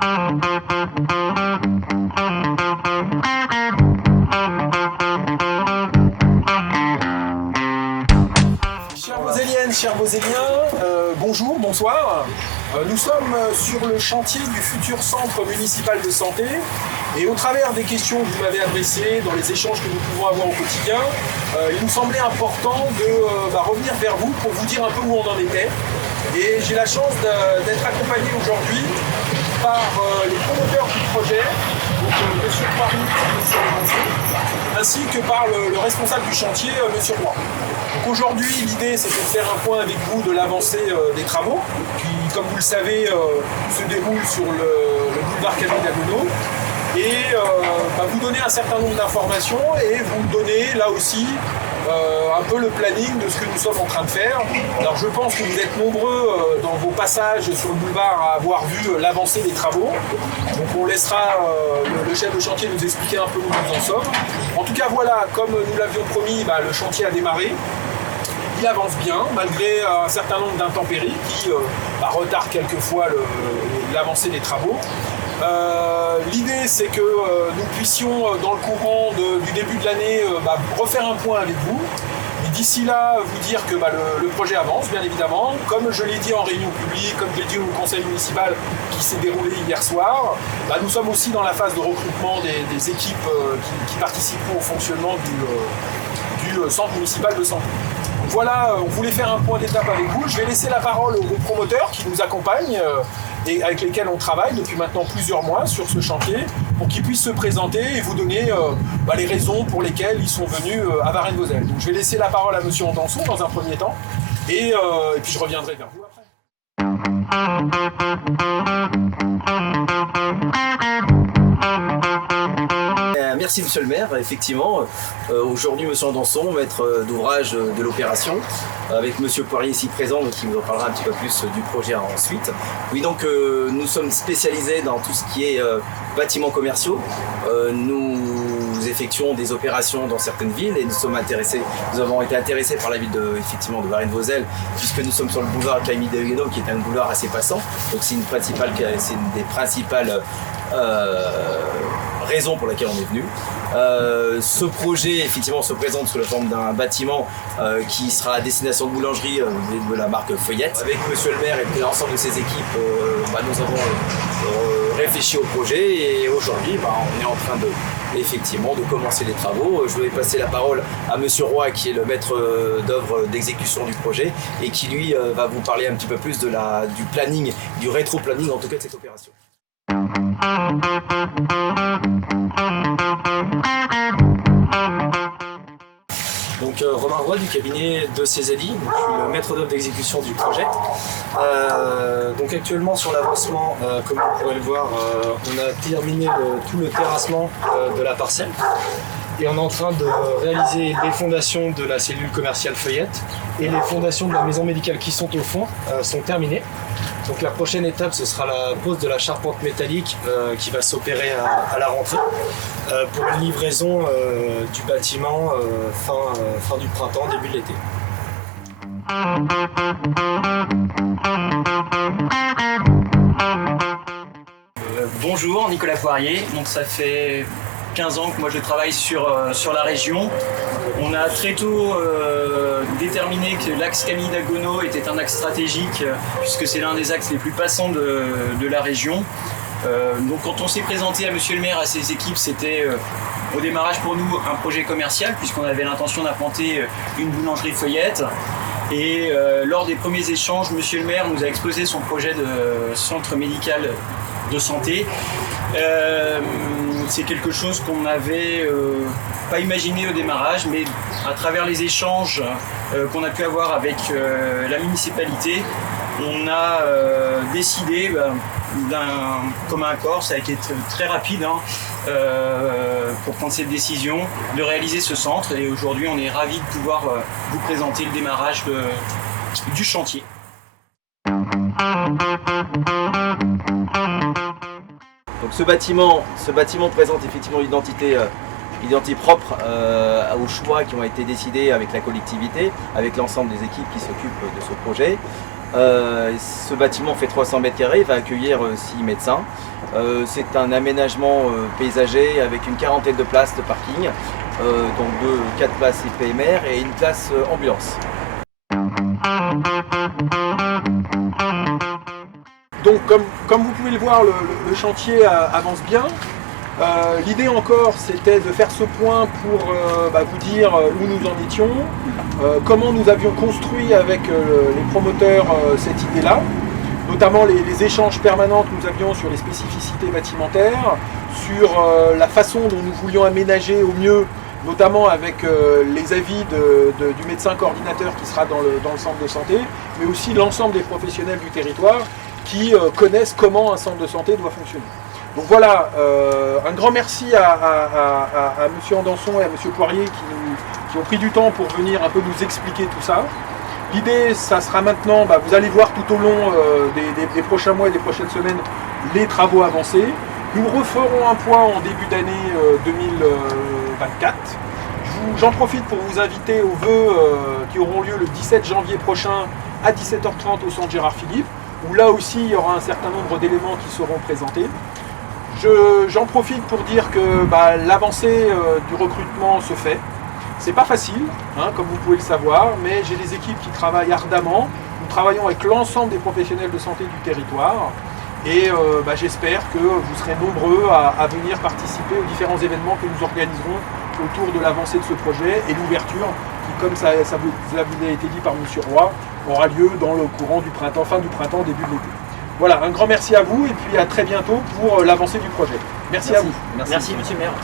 Chères Moselliennes, chers Moselliens, bonjour, bonsoir. Nous sommes sur le chantier du futur centre municipal de santé et au travers des questions que vous m'avez adressées, dans les échanges que nous pouvons avoir au quotidien, il nous semblait important de revenir vers vous pour vous dire un peu où on en était. Et j'ai la chance d'être accompagné aujourd'hui par les promoteurs du projet, donc M. Poirier et M. Danson, ainsi que par le responsable du chantier, M. Roy. Donc aujourd'hui, l'idée c'est de faire un point avec vous de l'avancée des travaux, qui, comme vous le savez, se déroulent sur le boulevard Camille d'Agono, et vous donner un certain nombre d'informations et vous donner là aussi un peu le planning de ce que nous sommes en train de faire. Alors je pense que vous êtes nombreux dans vos passages sur le boulevard à avoir vu l'avancée des travaux. Donc on laissera le chef de chantier nous expliquer un peu où nous en sommes. En tout cas voilà, comme nous l'avions promis, le chantier a démarré. Il avance bien, malgré un certain nombre d'intempéries qui retardent quelquefois l'avancée des travaux. L'idée c'est que nous puissions dans le courant du début de l'année refaire un point avec vous. Et d'ici là, vous dire que le projet avance, bien évidemment. Comme je l'ai dit en réunion publique, comme je l'ai dit au conseil municipal qui s'est déroulé hier soir, nous sommes aussi dans la phase de recrutement des équipes qui participeront au fonctionnement du centre municipal de santé. Donc voilà, on voulait faire un point d'étape avec vous. Je vais laisser la parole aux promoteurs qui nous accompagnent et avec lesquels on travaille depuis maintenant plusieurs mois sur ce chantier pour qu'ils puissent se présenter et vous donner les raisons pour lesquelles ils sont venus à Varennes-Vauzelles. Donc je vais laisser la parole à M. Danson dans un premier temps et puis je reviendrai vers vous après. Merci Monsieur le maire, effectivement, aujourd'hui Monsieur Danson, maître d'ouvrage de l'opération, avec Monsieur Poirier ici présent, qui vous en parlera un petit peu plus du projet ensuite. Oui, donc nous sommes spécialisés dans tout ce qui est bâtiments commerciaux. Nous effectuons des opérations dans certaines villes et nous avons été intéressés par la ville de Varennes-Vauzelles, puisque nous sommes sur le boulevard Camille d'Agono, qui est un boulevard assez passant. Donc c'est une des principales raison pour laquelle on est venu. Ce projet effectivement se présente sous la forme d'un bâtiment qui sera à destination de boulangerie de la marque Feuillette. Avec Monsieur le maire et l'ensemble de ses équipes, nous avons réfléchi au projet et aujourd'hui on est en train de commencer les travaux. Je vais passer la parole à Monsieur Roy qui est le maître d'œuvre d'exécution du projet et qui lui va vous parler un petit peu plus du planning, du rétro-planning en tout cas de cette opération. Donc Romain Roy du cabinet de Cézeli, je suis le maître d'œuvre d'exécution du projet. Donc actuellement sur l'avancement, comme vous pourrez le voir, on a terminé tout le terrassement de la parcelle et on est en train de réaliser les fondations de la cellule commerciale Feuillette et les fondations de la maison médicale qui sont au fond sont terminées. Donc la prochaine étape, ce sera la pose de la charpente métallique qui va s'opérer à la rentrée pour une livraison du bâtiment fin du printemps, début de l'été. Bonjour, Nicolas Poirier. Donc ça fait 15 ans que moi je travaille sur la région. On a très tôt déterminé que l'axe Camille d'Agono était un axe stratégique puisque c'est l'un des axes les plus passants de la région. Donc quand on s'est présenté à Monsieur le maire, à ses équipes, c'était au démarrage pour nous un projet commercial puisqu'on avait l'intention d'implanter une boulangerie Feuillette. Et lors des premiers échanges, Monsieur le maire nous a exposé son projet de centre médical de santé. C'est quelque chose qu'on n'avait pas imaginé au démarrage, mais à travers les échanges qu'on a pu avoir avec la municipalité, on a décidé d'un commun accord, ça a été très rapide pour prendre cette décision, de réaliser ce centre. Et aujourd'hui, on est ravis de pouvoir vous présenter le démarrage du chantier. Donc ce bâtiment présente effectivement une identité propre aux choix qui ont été décidés avec la collectivité, avec l'ensemble des équipes qui s'occupent de ce projet. Ce bâtiment fait 300 mètres carrés, il va accueillir 6 médecins. C'est un aménagement paysager avec une quarantaine de places de parking, donc 4 places IPMR et une place ambulance. Donc comme vous pouvez le voir, le chantier avance bien. L'idée encore, c'était de faire ce point pour vous dire où nous en étions, comment nous avions construit avec les promoteurs cette idée-là, notamment les échanges permanents que nous avions sur les spécificités bâtimentaires, sur la façon dont nous voulions aménager au mieux, notamment avec les avis du médecin coordinateur qui sera dans le centre de santé, mais aussi l'ensemble des professionnels du territoire qui connaissent comment un centre de santé doit fonctionner. Donc voilà, un grand merci à M. Andanson et à M. Poirier qui ont pris du temps pour venir un peu nous expliquer tout ça. L'idée, ça sera maintenant, vous allez voir tout au long des prochains mois et des prochaines semaines les travaux avancés. Nous referons un point en début d'année 2024. J'en profite pour vous inviter aux vœux qui auront lieu le 17 janvier prochain à 17h30 au centre Gérard Philippe, où là aussi il y aura un certain nombre d'éléments qui seront présentés. J'en profite pour dire que l'avancée du recrutement se fait. C'est pas facile, comme vous pouvez le savoir, mais j'ai des équipes qui travaillent ardemment. Nous travaillons avec l'ensemble des professionnels de santé du territoire et j'espère que vous serez nombreux à venir participer aux différents événements que nous organiserons autour de l'avancée de ce projet et l'ouverture qui, comme ça vous a été dit par M. Roy, aura lieu dans le courant du printemps, fin du printemps, début de l'été. Voilà, un grand merci à vous et puis à très bientôt pour l'avancée du projet. Merci à vous. Merci, monsieur le maire.